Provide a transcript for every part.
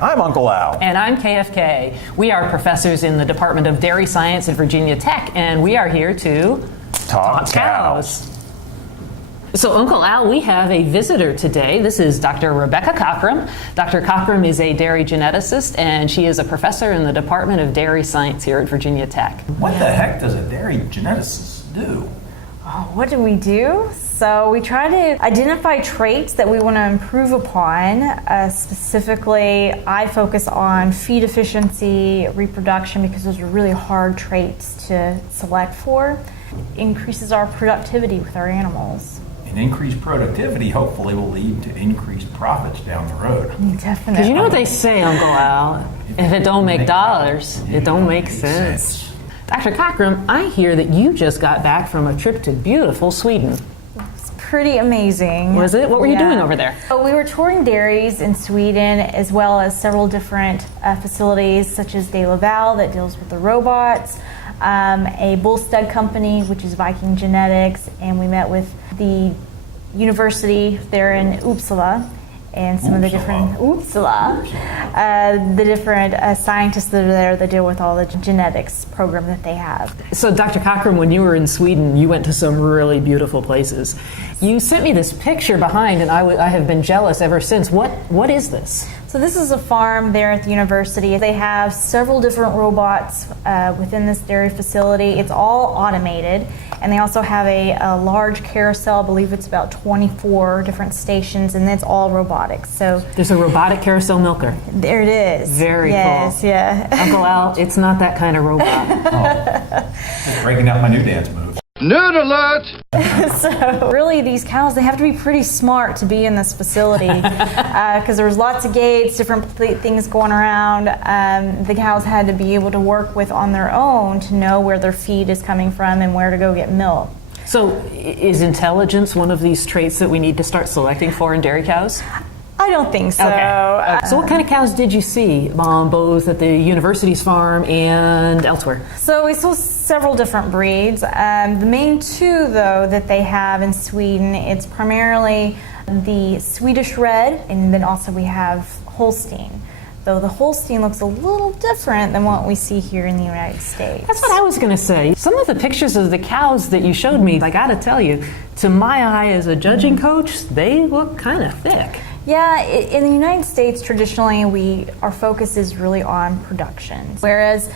I'm Uncle Al. And I'm KFK. We are professors in the Department of Dairy Science at Virginia Tech, and we are here to Talk cows. So, Uncle Al, we have a visitor today. This is Dr. Rebecca Cockrum. Dr. Cockrum is a dairy geneticist, and she is a professor in the Department of Dairy Science here at Virginia Tech. What the heck does a dairy geneticist do? Oh, what do we do? So we try to identify traits that we want to improve upon. Specifically, I focus on feed efficiency, reproduction, because those are really hard traits to select for. It increases our productivity with our animals. And increased productivity hopefully will lead to increased profits down the road. Definitely. Because you know what they say, Uncle Al? If it don't make dollars, it don't make sense. Dr. Cockrum, I hear that you just got back from a trip to beautiful Sweden. It's pretty amazing. Was it? What were you doing over there? So we were touring dairies in Sweden, as well as several different facilities, such as De Laval that deals with the robots, a bull stud company, which is Viking Genetics, and we met with the university there in Uppsala, and some of the different the different scientists that are there that deal with all the genetics program that they have. So, Dr. Cockrum, when you were in Sweden, you went to some really beautiful places. You sent me this picture behind, and I have been jealous ever since. What is this? So this is a farm there at the university. They have several different robots within this dairy facility. It's all automated, and they also have a large carousel. I believe it's about 24 different stations, and it's all robotics. So there's a robotic carousel milker. There it is. Very yes, cool. Yeah. Uncle Al, it's not that kind of robot. Just breaking out my new dance moves. Nerd alert! So really, these cows, they have to be pretty smart to be in this facility because there was lots of gates, different things going around. The cows had to be able to work with on their own to know where their feed is coming from and where to go get milk. So is intelligence one of these traits that we need to start selecting for in dairy cows? I don't think so. Okay. So what kind of cows did you see, both at the university's farm and elsewhere? So we saw several different breeds. The main two, though, that they have in Sweden, it's primarily the Swedish Red, and then also we have Holstein. Though the Holstein looks a little different than what we see here in the United States. That's what I was going to say. Some of the pictures of the cows that you showed me, I got to tell you, to my eye as a judging coach, they look kind of thick. Yeah, in the United States, traditionally, our focus is really on production. Whereas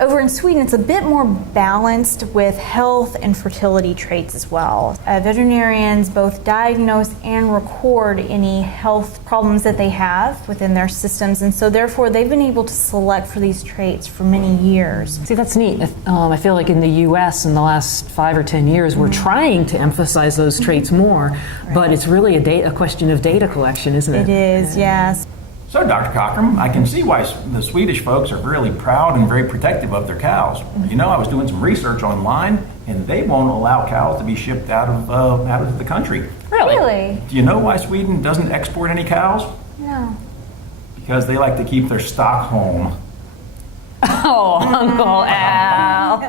over in Sweden, it's a bit more balanced with health and fertility traits as well. Veterinarians both diagnose and record any health problems that they have within their systems, and so therefore they've been able to select for these traits for many years. See, that's neat. I feel like in the U.S. in the last 5 or 10 years, we're trying to emphasize those traits more, but it's really a question of data collection, isn't it? It is, yes. So, Dr. Cockrum, I can see why the Swedish folks are really proud and very protective of their cows. You know, I was doing some research online, and they won't allow cows to be shipped out of the country. Really? Do you know why Sweden doesn't export any cows? No. Because they like to keep their stock home. Oh, Uncle Al.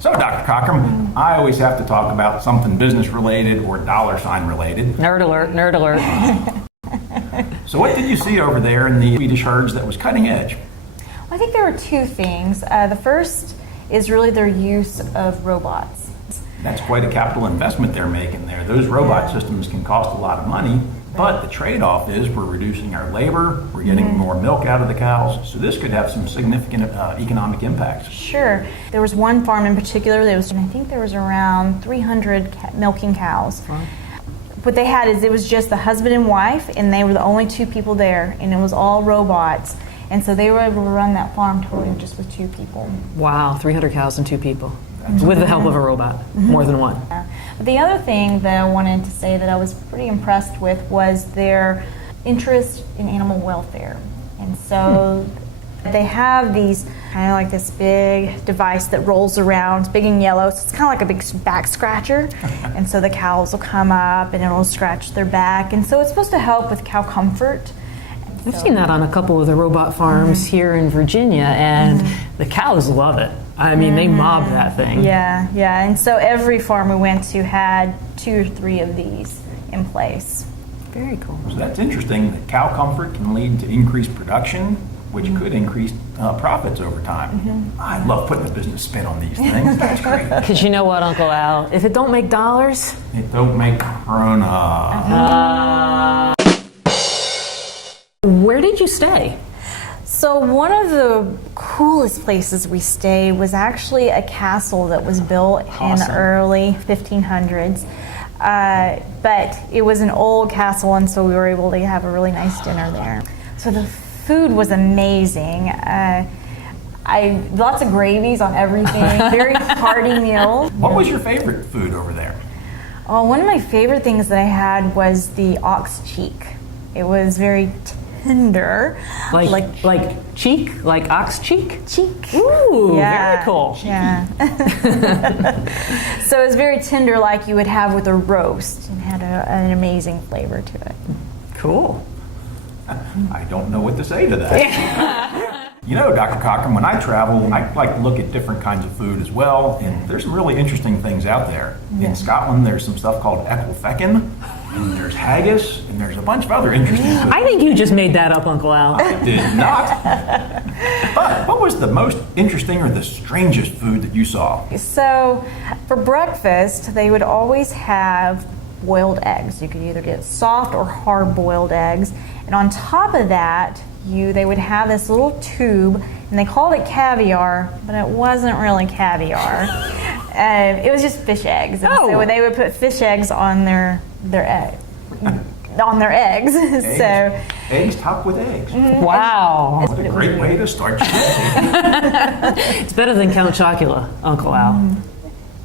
So, Dr. Cockrum, I always have to talk about something business related or dollar sign related. Nerd alert, nerd alert. So what did you see over there in the Swedish herds that was cutting edge? I think there are two things. The first is really their use of robots. That's quite a capital investment they're making there. Those robot systems can cost a lot of money, but the trade-off is we're reducing our labor, we're getting more milk out of the cows, so this could have some significant economic impacts. Sure. There was one farm in particular, I think there was around 300 milking cows. Wow. What they had is it was just the husband and wife, and they were the only two people there, and it was all robots. And so they were able to run that farm totally just with two people. Wow, 300 cows and 2 people. With the help of a robot, more than one. Yeah. But the other thing that I wanted to say that I was pretty impressed with was their interest in animal welfare. And so they have these kind of like this big device that rolls around, it's big and yellow, so it's kind of like a big back scratcher. And so the cows will come up and it'll scratch their back. And so it's supposed to help with cow comfort. I've seen that on a couple of the robot farms here in Virginia, and the cows love it. I mean, they mob that thing. Yeah, yeah. And so every farm we went to had 2 or 3 of these in place. Very cool. So that's interesting that cow comfort can lead to increased production, which could increase profits over time. I love putting the business spin on these things. That's great. Because you know what, Uncle Al? If it don't make dollars, It don't make krona. where did you stay? So one of the coolest places we stayed was actually a castle that was built in Awesome. the early 1500s. But it was an old castle, and so we were able to have a really nice dinner there. So the food was amazing. Lots of gravies on everything, very hearty meal. What was your favorite food over there? Oh, one of my favorite things that I had was the ox cheek. It was very tender. Like cheek? Like ox cheek? Cheek. Ooh, Yeah. very cool. Yeah. So it was very tender, like you would have with a roast, and had an amazing flavor to it. Cool. I don't know what to say to that. You know, Dr. Cochran, when I travel, I like to look at different kinds of food as well, and there's some really interesting things out there. In Scotland, there's some stuff called ecclefeckin, and there's haggis, and there's a bunch of other interesting foods. I think you just made that up, Uncle Al. I did not. But what was the most interesting or the strangest food that you saw? So for breakfast, they would always have boiled eggs. You could either get soft or hard boiled eggs. And on top of that, they would have this little tube, and they called it caviar, but it wasn't really caviar. It was just fish eggs. And so they would put fish eggs on their eggs. So Eggs topped with eggs. Wow. What a great way to start your day. It's better than Count Chocula, Uncle Al.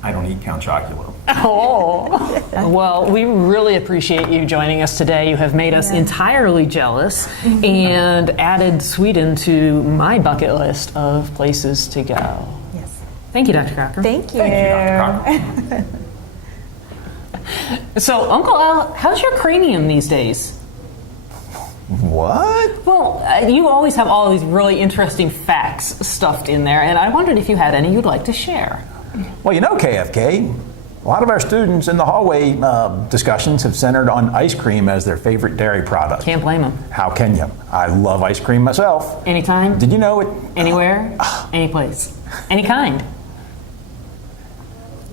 I don't eat Count Chocula. Oh. Well, we really appreciate you joining us today. You have made us entirely jealous and added Sweden to my bucket list of places to go. yes. Thank you, Dr. Cochran. Thank you. Thank you, Dr. Cochran. So, Uncle Al, how's your cranium these days? What? Well, you always have all these really interesting facts stuffed in there, and I wondered if you had any you'd like to share. Well, you know, KFK, a lot of our students in the hallway discussions have centered on ice cream as their favorite dairy product. Can't blame them. How can you? I love ice cream myself. Anytime, Did you know it? anywhere, any place, any kind.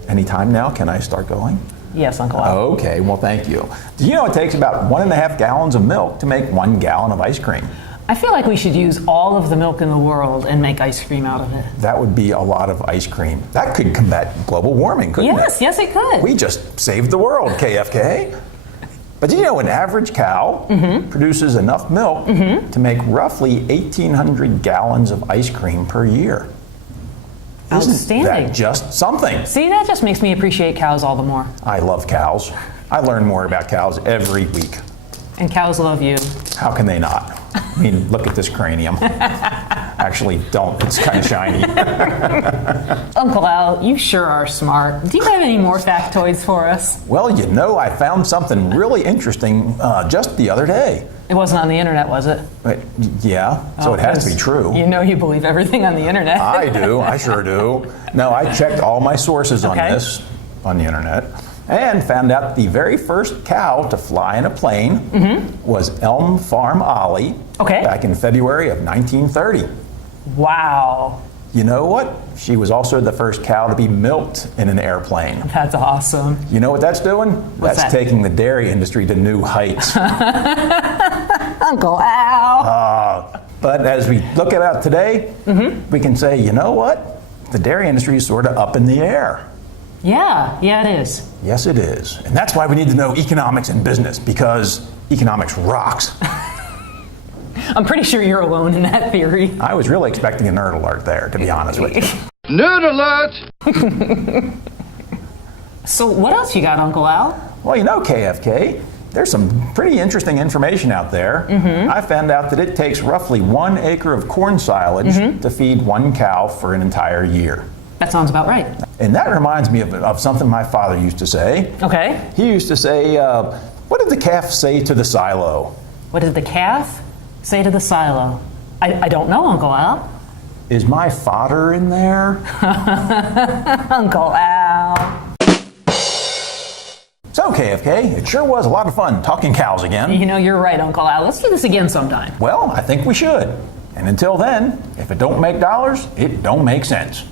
Anytime now, can I start going? Yes, Uncle Al. Okay, well, thank you. Did you know it takes about 1.5 gallons of milk to make 1 gallon of ice cream? I feel like we should use all of the milk in the world and make ice cream out of it. That would be a lot of ice cream. That could combat global warming, couldn't it? Yes, it could. We just saved the world, KFK. But did you know an average cow produces enough milk to make roughly 1,800 gallons of ice cream per year? Isn't Outstanding. that just something? See, that just makes me appreciate cows all the more. I love cows. I learn more about cows every week. And cows love you. How can they not? I mean, look at this cranium. Actually, don't. It's kind of shiny. Uncle Al, you sure are smart. Do you have any more factoids for us? Well, you know, I found something really interesting just the other day. It wasn't on the internet, was it? But, yeah, so it has to be true. You know you believe everything on the internet. I do. I sure do. No, I checked all my sources on Okay. this on the internet and found out the very first cow to fly in a plane was Elm Farm Ollie back in February of 1930. Wow. You know what? She was also the first cow to be milked in an airplane. That's awesome. You know what that's doing? What's That's that? taking the dairy industry to new heights. Uncle Al. But as we look at it today, we can say, you know what? The dairy industry is sort of up in the air. Yeah, it is. Yes, it is. And that's why we need to know economics and business, because economics rocks. I'm pretty sure you're alone in that theory. I was really expecting a nerd alert there, to be honest with you. Nerd alert! So what else you got, Uncle Al? Well, you know, KFK, there's some pretty interesting information out there. I found out that it takes roughly 1 acre of corn silage to feed 1 cow for an entire year. That sounds about right. And that reminds me of something my father used to say. Okay. He used to say, what did the calf say to the silo? What did the calf say to the silo? I don't know, Uncle Al. Is my fodder in there? Uncle Al. So, Well, KFK, it sure was a lot of fun talking cows again. You know, you're right, Uncle Al. Let's do this again sometime. Well, I think we should. And until then, if it don't make dollars, it don't make sense.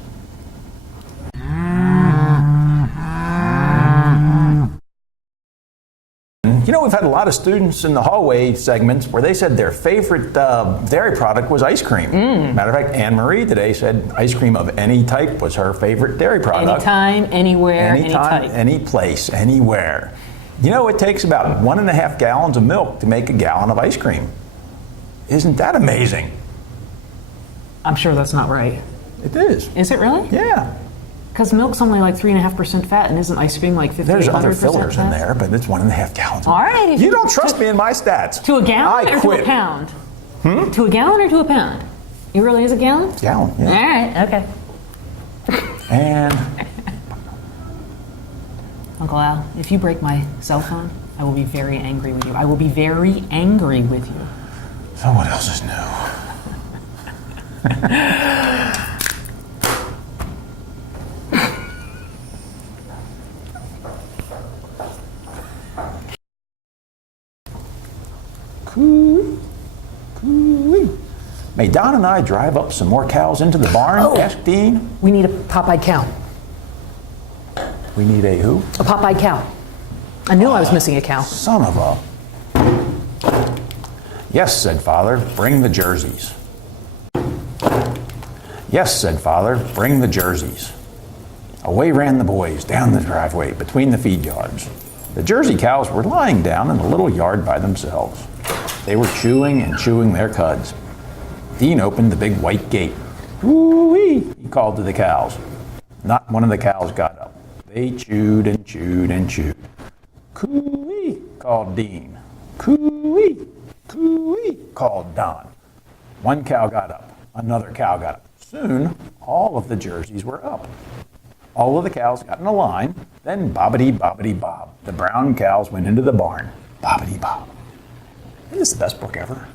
You know, we've had a lot of students in the hallway segments where they said their favorite dairy product was ice cream. Matter of fact, Anne-Marie today said ice cream of any type was her favorite dairy product. Anytime, anywhere, Anytime, any type. any place, anywhere. You know, it takes about 1.5 gallons of milk to make a gallon of ice cream. Isn't that amazing? I'm sure that's not right. It is. Is it really? Yeah. Because milk's only like 3.5% fat, and isn't ice cream like 50%? There's other 100% fillers fat? in there, but it's 1.5 gallons. All right. if You don't trust me in my stats. To a gallon I or quit. to a pound? To a gallon or to a pound? It really is a gallon? Gallon, yeah. All right, okay. And Uncle Al, if you break my cell phone, I will be very angry with you. I will be very angry with you. so what else is new? Coo-ee. May Don and I drive up some more cows into the barn? Asked Dean. We need a Popeye cow. We need a who? A Popeye cow. I knew I was missing a cow. Son of a... Yes, said Father, bring the jerseys. Yes, said Father, bring the jerseys. Away ran the boys down the driveway between the feed yards. The Jersey cows were lying down in a little yard by themselves. They were chewing and chewing their cuds. Dean opened the big white gate. Woo-wee, he called to the cows. Not one of the cows got up. They chewed and chewed and chewed. Coo-wee, called Dean. Coo-wee, coo-wee, called Don. One cow got up. Another cow got up. Soon, all of the jerseys were up. All of the cows got in a line. Then bobbity-bobbity-bob. The brown cows went into the barn. Bobbity-bob. Isn't this the best book ever?